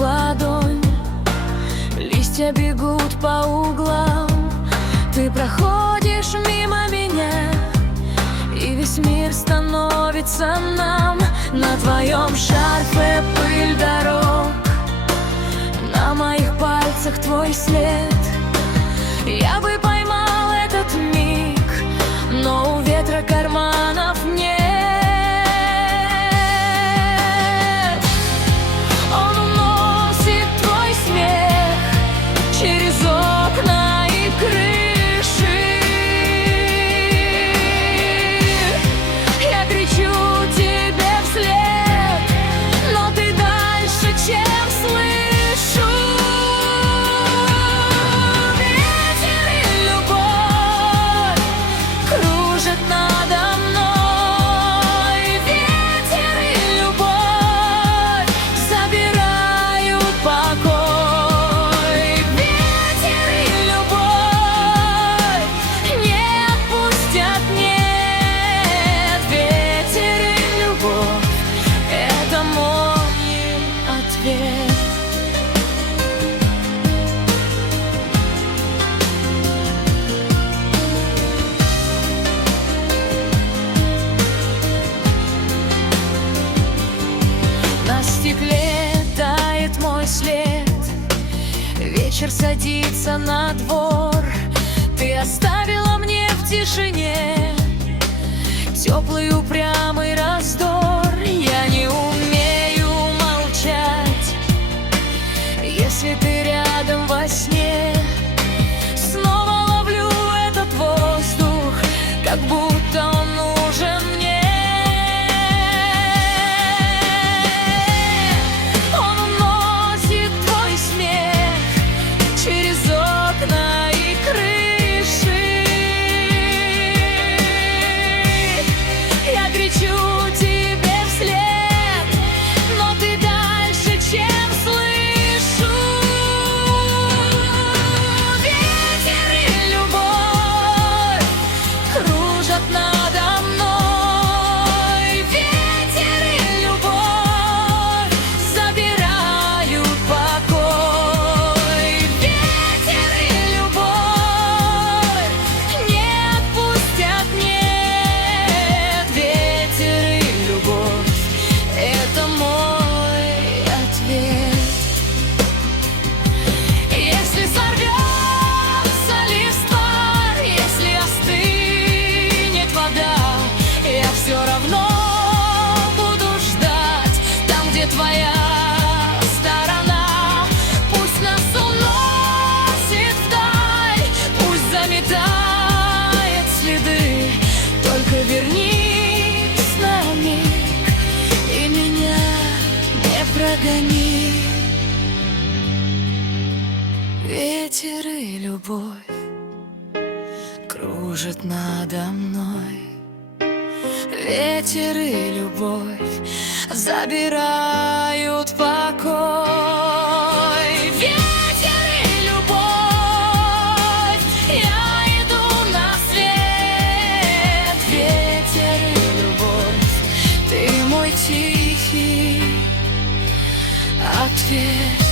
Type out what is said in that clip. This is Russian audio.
в ладонь. Листья бегут по углам, ты проходишь мимо меня, и весь мир становится нам. На твоем шарфе пыль дорог, на моих пальцах твой след. Я бы поймал этот миг, но у ветра карманов нет. Он уносит твой смех через окна и крыши. Я кричу тебе вслед, но ты дальше, чем слышу. Ветер и любовь кружат надо мной. Ветер и любовь забирают покой. Ветер и любовь не отпустят, нет. Ветер и любовь — это мой ответ. На стекле тает мой след, вечер садится на двор. Ты оставила мне в тишине теплый упрямый раздор. Я не умею молчать, если ты рядом во сне. Снова ловлю этот воздух, как будто он нужен мне. Он уносит твой смех через окна и крыши. Я кричу тебе вслед, но ты дальше, чем слышу. Ветер и любовь кружат надо мной. Ветер и любовь забирают покой. Ветер и любовь не отпустят, нет. Ветер и любовь — это мой ответ. Если сорвется листва, если остынет вода, я все равно буду ждать там, где твоя сторона. Пусть нас уносит вдаль, пусть заметает следы, только вернись на миг и меня не прогони. Ветер и любовь кружат надо мной. Ветер и любовь забирают покой. Ветер и любовь, я иду на свет. Ветер и любовь, ты мой тихий ответ.